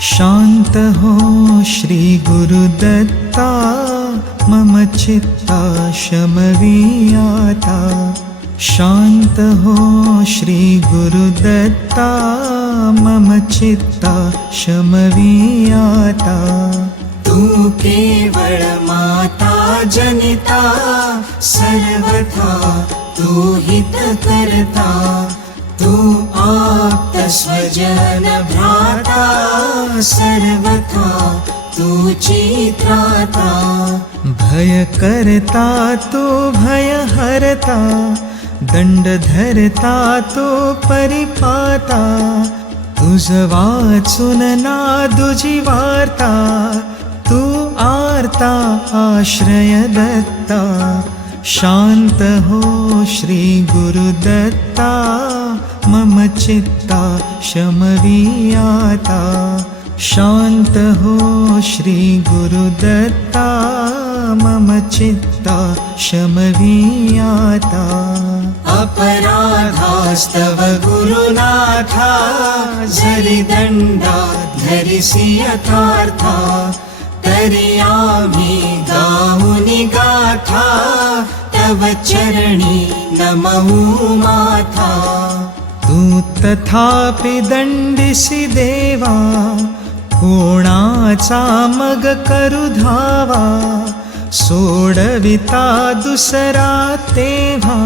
शांत हो श्री गुरुदत्ता मम चित्ता शमवीयाता। शांत हो श्री गुरुदत्ता मम चित्ता शमवीयाता। तू केवळ माता जनिता सर्वथा तू हित करता। तू आप्त स्वजन भ्राता सर्वथा तुझी त्राता। भय करता तू भय हरता दंड धरता तू परिपाता। तुझ वाचून नादुजी वार्ता तू आर्ता आश्रय दत्ता। शांत हो श्री गुरुदत्ता मम चित्ता शमवीयाता। शांत हो श्री गुरुदत्ता मम चित्ता शमवीयाता। अपराधास्तव गुरुनाथा जरी दंडा धरिसी यथार्था। तरी आम्ही गाऊनी गाथा तव चरणी नमऊ माथा। तू तथापि दंडिसी देवा कोणाचा मग करू धावा। सोडविता दुसरा तेव्हा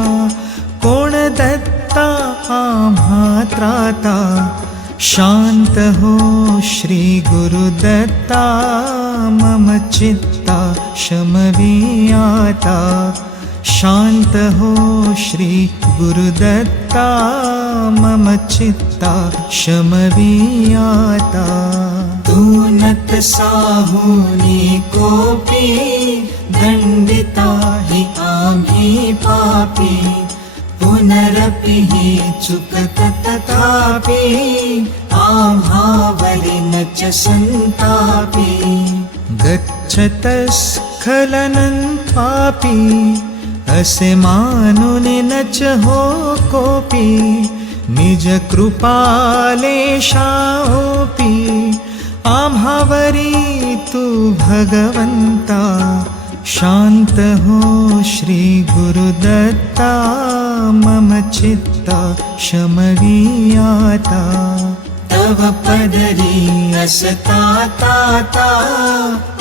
कोण दत्ता आम्हा त्राता। शांत हो श्री गुरुदत्ता मम चित्ता शमवीयाता। शांत हो श्री गुरुदत्ता मम चित्ता शमवीयाता। तू नत साहुनी कोपी दंडिता हि आम्ही पापी। पुनरपि हि चुकत तथापि आम्हावरी न च संतापि। गच्छतस्खलनं पापी असे मानून न च हो कोपी। निज कृपालेशाओपी आम्हावरी तू भगवंता। शांत हो श्री गुरुदत्ता मम चित्ता शमवीयाता। तव पदरी असता ताता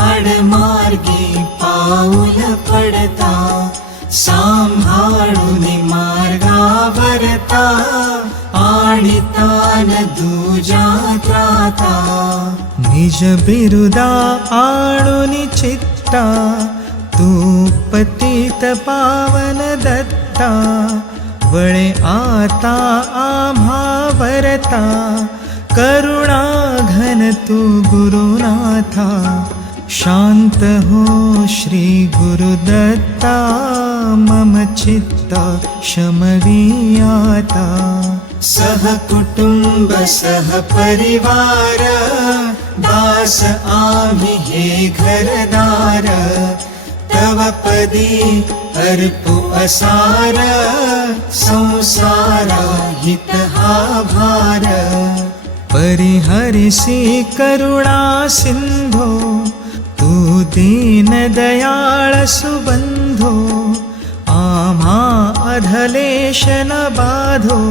अडमार्गी पाऊल पडता। सांभाळून मार्गावरता आणितान दुजा त्राता। निज बिरुदा आणून चित्ता तू पतित पावन दत्ता। वळे आता आम्हा वरता करुणा घन तू गुरुनाथा। शांत हो श्री गुरुदत्ता मम चित्ता शमवीयाता। सह कुटुंब सह परिवार दास आम्ही हे घरदार। तव पदी अर्पू असार संसारा हित हा भार। परिहरिसी करुणा सिंधो तू दीन दयाळ सुबंधो। आम्हा अधलेश न बाधो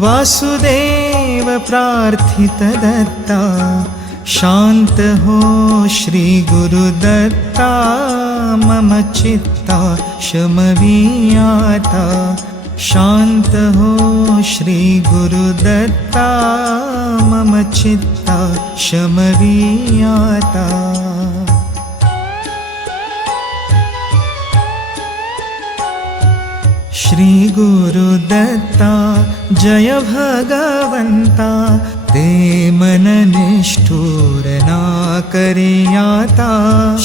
वासुदेव प्रार्थित दत्ता। शांत हो श्री गुरुदत्ता मम चित्ता शमवीयाता। शांत हो श्री गुरुदत्ता मम चित्ता शमवीयाता। श्री गुरुदत्ता जय भगवंता। ते मन निष्ठुर ना करियाता।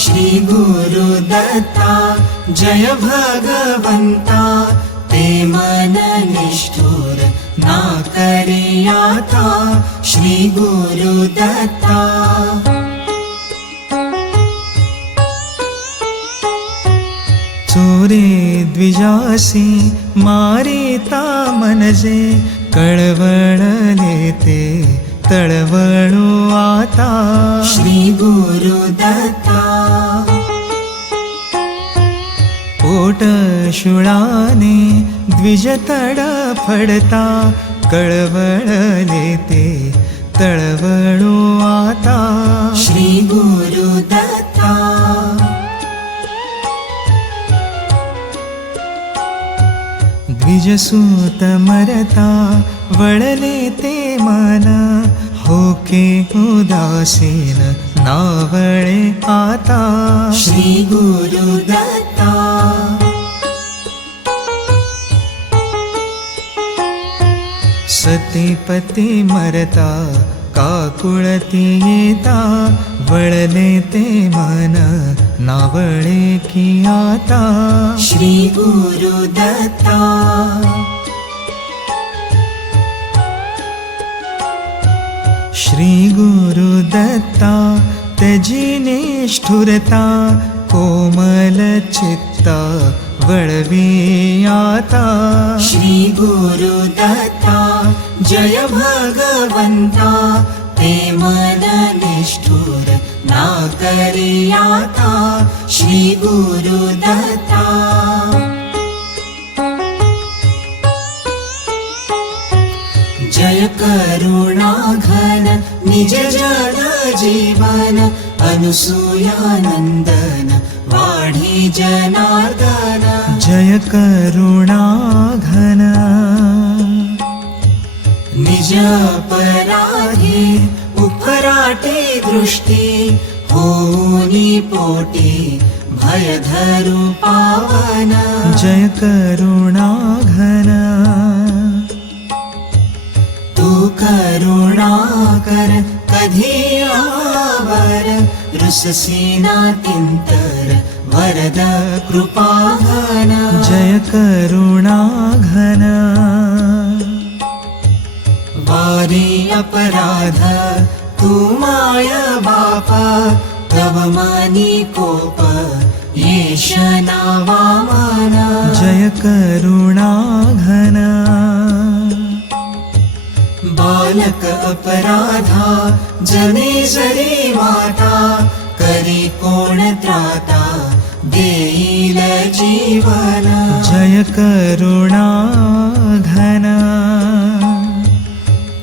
श्री गुरुदत्ता जय भगवंता। ते मन निष्ठुर ना करियाता। श्री गुरुदत्ता। चोरे द्विजासी मारिता मनजे कळवळले ते तळवळो आता श्री गुरुदत्ता पोट शुळाने द्विज तडफडता कळवळले ते तळवळो आता श्री गुरुदत्ता द्विजसूत मरता वळले ते मन होके उदासीन नावळे आता श्री गुरुदत्ता सतीपती मरता काकुळती येता वळले ते मन नावळे की आता श्री गुरुदत्ता श्री गुरुदत्ता त्यजी निष्ठुरता कोमल चित्ता वळवी आता श्री गुरुदत्ता जय भगवंता ते मन निष्ठुर ना करी आता श्री गुरुदत्ता जय करुणा घन निज जन जीवन अनुसूयानंदन वाढी जनार्दन जय करुणा घन निज अपराधी उपराटे दृष्टी होनी पोटी भय धरू पावन जय करुणा घन तू करुणा कर कधी आवर रुससीना तिंतर वरद कृपा घन जय करुणा घन वारी अपराध तू माय बाप तव मानी कोप येश नावा मन जय करुणा घन बालक अपराधा जने जरी माता करी कोण त्राता देईल जीवन जय करुणा घन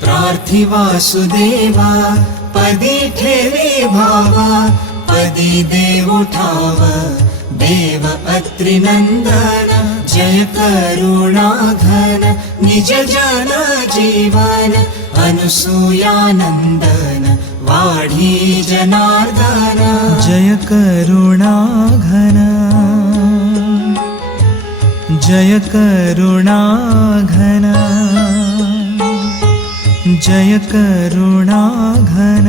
प्रार्थी वासुदेवा पदी ठेवी भावा पदी देव ठाव देव अत्रिनंदन जय करुणा घन निज जन जीवन अनुसूयानंदन वाढी जनार्दन जय करुणा घन जय करुणा घन जय करुणा घन